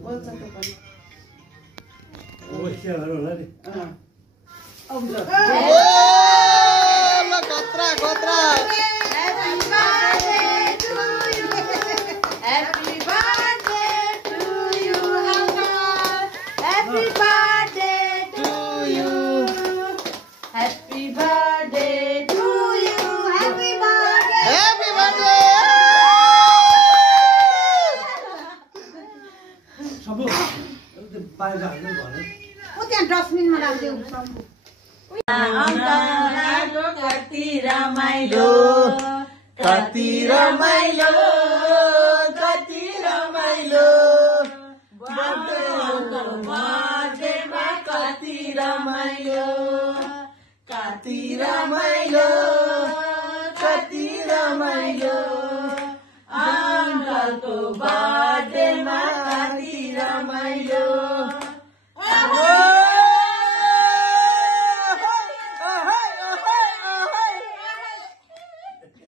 बोल्छ त्यो पनि ओस्याहरू होला नि आउँछ ल कत्रा कत्रा Happy birthday to you, Uncle. Happy birthday to you. Happy birthday to you. Happy birthday. Happy birthday सबु बाहिर हाल्नु भने उ त्यहाँ डस्टबिनमा राख्दिउ सम्बु अङ्कलको कति रमाइलो कति रमाइलो कति रमाइलो बर्थडेमा कति रमाइलो कति रमाइलो कति रमाइलो अङ्कलको बर्थडेमा कति रमाइलो